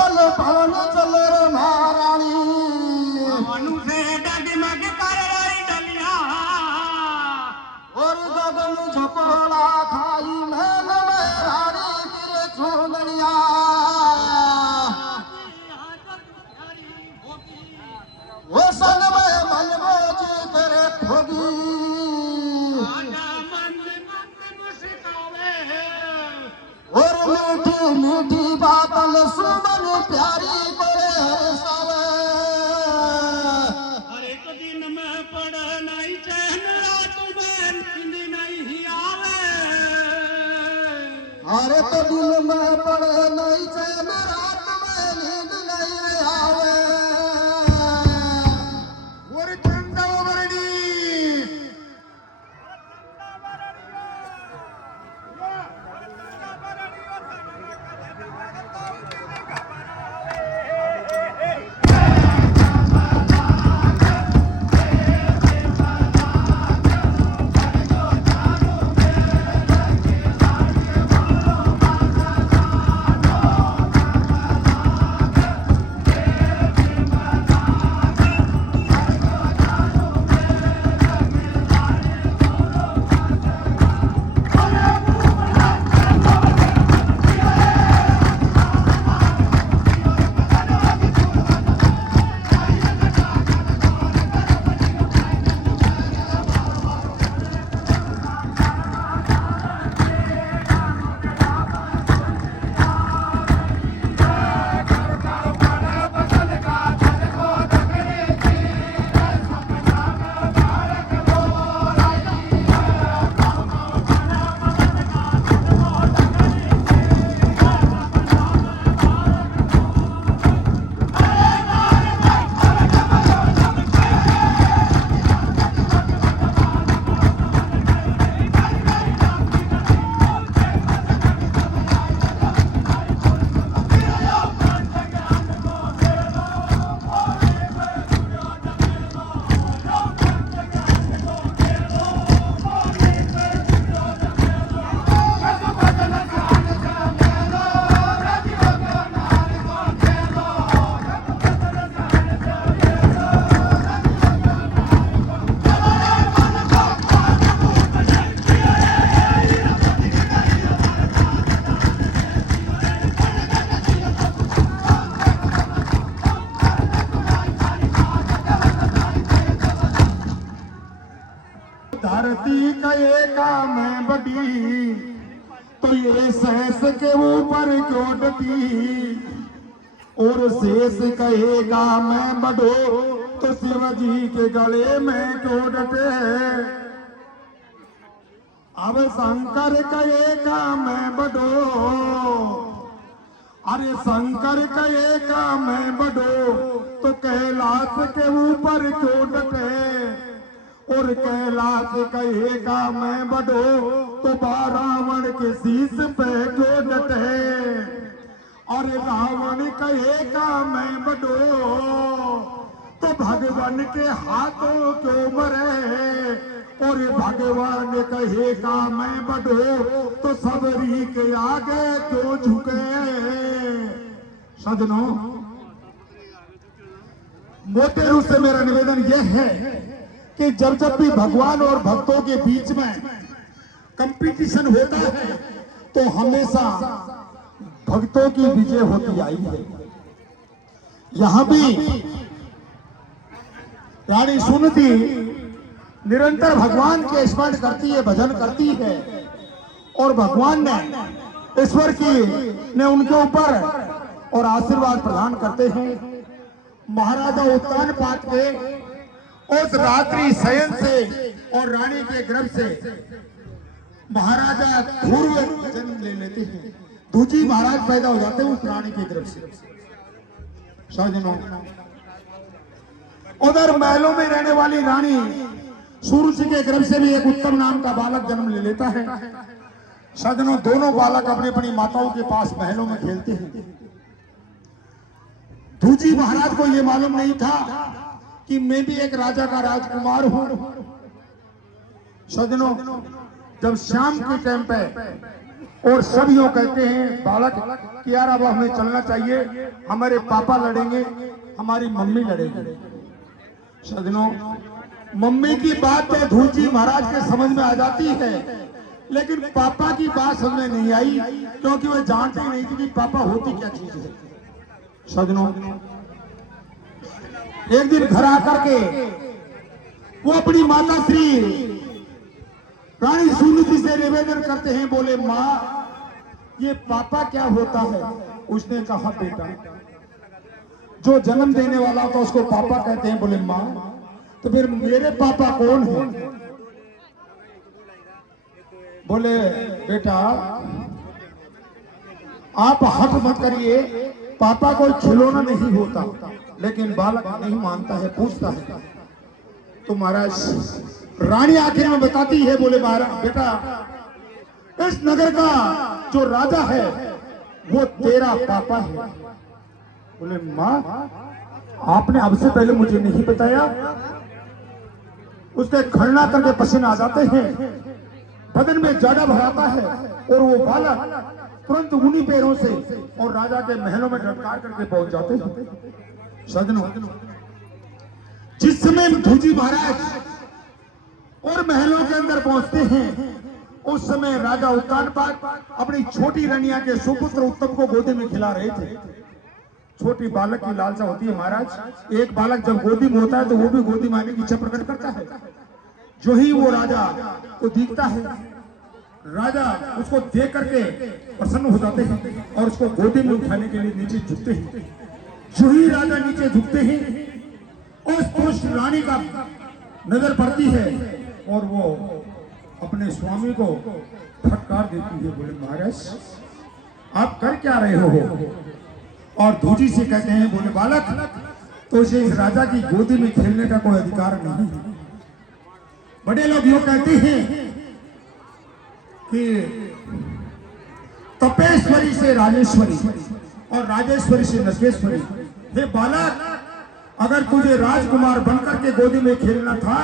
बल पवन चल रे महारानी मनु से डगमग कर रही डलिया और गगन झपड़ा खाई महल में रानी गिरे चोदड़िया वो सन में मन मोजी करे ठोगी और मीठी मीठी बातल सुमन प्यारी करे हरसावे हर एक दिन में पड़ नहीं चैन रात में नींद नहीं आवे अरे तो दिल में पड़े नहीं चैन रात में नींद नहीं आवे और चंद्रवर्णी धरती कहेगा मैं बड़ी तो ये सहस के ऊपर क्यों डटी और शेष कहेगा मैं बड़ो तो शिव जी के गले में क्यों डटे अब शंकर कहेगा मैं बड़ो अरे शंकर कहेगा मैं बड़ो तो कैलाश के ऊपर क्यों डटे और कैलाश कहेगा मैं बड़ो तो रावण के शीश पे क्यों डटे और रावण कहेगा मैं बड़ो तो भगवान के हाथों क्यों मरे और भगवान कहेगा मैं बड़ो तो सबरी के आगे क्यों झुके सजनों मोटेरू से मेरा निवेदन यह है कि जब जब भी भगवान और भक्तों के बीच में कंपटीशन होता है तो हमेशा भक्तों की विजय होती आई है। यहां भी रानी सुनती निरंतर भगवान के स्मरण करती है, भजन करती है और भगवान ने ईश्वर की ने उनके ऊपर और आशीर्वाद प्रदान करते हैं। महाराजा उत्तान पाद के उस रात्रि शयन से और रानी के गर्भ से महाराजा पूर्व जन्म ले लेते हैं। दूजी महाराज पैदा हो जाते हैं उस रानी के गर्भ से। सजनों उधर महलों में रहने वाली रानी सूर्य के गर्भ से भी एक उत्तम नाम का बालक जन्म ले लेता है। सजनों दोनों बालक अपनी अपनी माताओं के पास महलों में खेलते हैं। दूजी महाराज को यह मालूम नहीं था कि मैं भी एक राजा का राजकुमार हूं। सजनों जब शाम के टाइम पे और सब यूं कहते हैं बालक कि यार अब हमें चलना चाहिए, हमारे पापा लड़ेंगे, हमारी मम्मी लड़ेगी। सजनों, मम्मी की बात तो धूजी महाराज के समझ में आ जाती है, लेकिन पापा की बात समझ में नहीं आई, क्योंकि वे जानते ही नहीं थे कि पापा होती क्या चीज है। सजनों, एक दिन घर आकर के वो अपनी माता श्री रानी सुनीति से निवेदन करते हैं, बोले माँ ये पापा क्या होता है? उसने कहा बेटा, जो जन्म देने वाला होता उसको पापा कहते हैं। बोले माँ तो फिर मेरे पापा कौन है? बोले बेटा आप हट मत करिए, पापा कोई खिलौना नहीं होता। लेकिन बालक नहीं मानता है, पूछता है। तो महाराज रानी आखिर में बताती है, बोले महाराज बेटा इस नगर का जो राजा है वो तेरा पापा है। बोले माँ आपने अब से पहले मुझे नहीं बताया। उसके खड़ना करके पसीना आ जाते हैं, बदन में जाड़ा भराता है, और वो बालक तुरंत उन्हीं पैरों से और राजा के महलों में लटकार करके पहुंच जाते हैं। सजनों, जिस समय धूजी महाराज और महलों के अंदर पहुंचते हैं, उस समय राजा उत्तानपाद अपनी छोटी रनिया के सुपुत्र उत्तम को गोदी में खिला रहे थे। छोटी बालक की लालसा होती है महाराज, एक बालक जब गोदी में होता है तो वो भी गोदी में आने की इच्छा प्रकट करता है। जो ही वो राजा को दिखता है, राजा उसको देख करके प्रसन्न हो जाते हैं और उसको गोदी में उठाने के लिए नीचे झुकते हैं। जो ही राजा नीचे झुकते हैं, उस दुष्ट रानी का नजर पड़ती है और वो अपने स्वामी को फटकार देती है। बोले महाराज आप कर क्या रहे हो? और धूजी से कहते हैं, बोले बालक तो इसे इस राजा की गोदी में खेलने का कोई अधिकार नहीं। बड़े लोग यूं कहते हैं कि तपेश्वरी से राजेश्वरी और राजेश्वरी से नकेश्वरी। हे बालक, अगर तुझे राजकुमार बनकर के गोदी में खेलना था